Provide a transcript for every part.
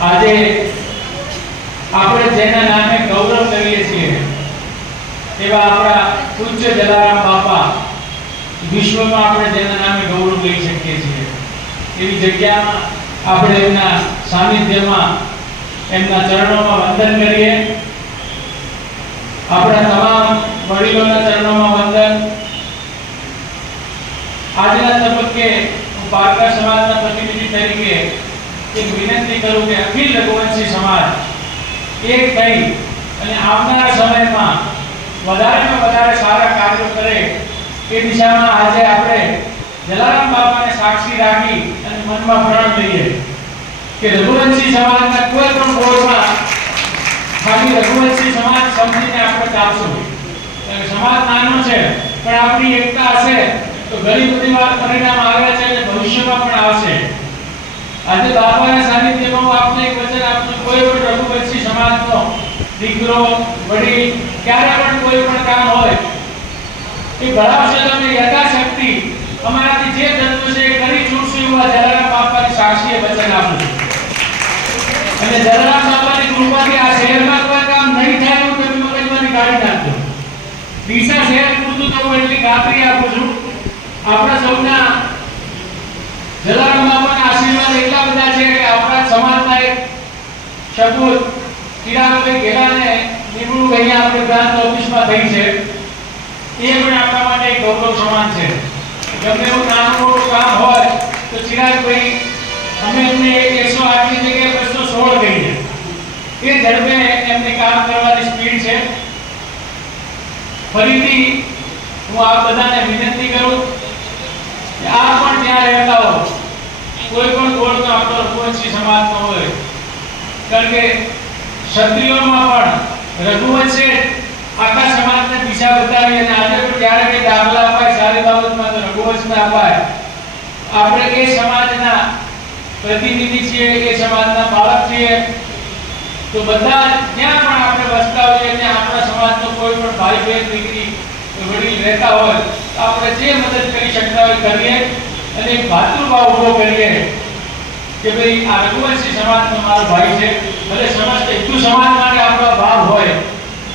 આજે આપણે જેના નામે ગૌરવ કરીએ છીએ, એવા આપણા પૂજ્ય જલારામ બાપા વિશ્વમાં આપણે જેના નામે ગૌરવ લઈ શકીએ છીએ. એવી જગ્યામાં આપણે એમના સાનિધ્યમાં, એમના ચરણોમાં વંદન કરીએ. આપણા તમામ વડીલોના ચરણોમાં વંદન આજના તબક્કે હું પારકા સમાજના પ્રતિનિધિ તરીકે એક વિનંતી કરું કે અખિલ રઘુવંશી સમાજ, એક થઈ અને આવનારા સમયમાં વધારેમાં વધારે સારા કાર્યો કરે એ દિશામાં આજે આપણે જલારામ બાપાને સાક્ષી રાખી અને મનમાં પ્રણ લઈએ કે રઘુવંશી સમાજના કોઈ પણ બોર્ડમાં ખાલી રઘુવંશી સમાજ સમજીને આપણે ચાલશું. સમાજ નાનો છે, પણ આપણી એકતા હશે તો ઘણી બધી વાર પરિણામ આવે છે ભવિષ્યમાં પણ આવશે. આજે બાપાના સાનિધ્યમાં હું આપને એક વચન આપું. કોઈ પણ રઘુવંશી સમાજનો દીકરો, વડીલ, ક્યારે પણ કોઈ પણ કામ હોય, એ ભણાવશે તમે યથાશક્તિ અમારાથી જે થતું છે કરી છૂટશું એવું આ જલારામ બાપાની સાક્ષીએ વચન આપું. અને જલારામ બાપાની કૃપાથી આ શહેરમાં કોઈ કામ નહીં થાય એવું તમે મગજમાંથી કાઢી નાખજો. ડીસા શહેર પૂરતું તો હું એટલી ખાતરી આપું છું. આપણા સૌના આશીર્વાદ એટલા બધા છે કે આપણા સમાજના આપણે માટે હોય અમે એકસો આઠની જગ્યાએ બસો સોળ કહીએ એ ઝડપે એમને કામ કરવાની સ્પીડ છે. ફરીથી હું આપ બધાને વિનંતી કરું કે આપ પણ ત્યાં રહેતા હો કોઈ પણ ગોળનો આપણો રઘુવંશી સમાજનો હોય. કારણ કે ક્ષત્રિયોમાં પણ રઘુવંશે આખા સમાજને દિશા બતાવી અને આજે પણ જ્યારે કંઈ દાખલા અપાય, સારી બાબતમાં તો રઘુવંશને અપાય. આપણે એ સમાજના પ્રતિનિધિ છીએ, એ સમાજના બાળક છીએ. તો બધા જ્યાં પણ આપણે વસતા હોઈએ ત્યાં આપણા સમાજનો કોઈ પણ ભાઈ બહેન દીકરી, વડીલ રહેતા હોય, તો આપણે જે મદદ કરી શકતા હોય કરીએ. અને એક ભાતૃભાવ ઊભો કરીએ કે ભાઈ, આ રઘુવંશી સમાજનો મારો ભાઈ છે. ભલે સમસ્ત હિન્દુ સમાજ માટે આપણો ભાવ હોય,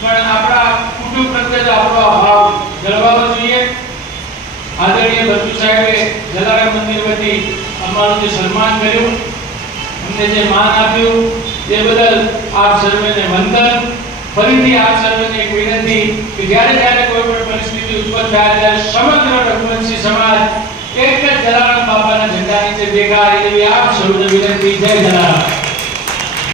પણ આપણા કુટુંબ પ્રત્યે તો આપણો ભાવ જળવાવો જોઈએ. આદરણીય બચ્ચુ સાહેબે જલારામ મંદિર વતી અમારું જે સન્માન કર્યું, અમને જે માન આપ્યું તે બદલ આપ સર્વેને વંદન. ફરીથી આપ સર્વેને એક વિનંતી કે જ્યારે જ્યારે કોઈ પણ પરિસ્થિતિ ઉત્પન્ન થાય, ત્યારે સમગ્ર છે ભેગા આવી આપ સૌને વિનંતી જય જનારા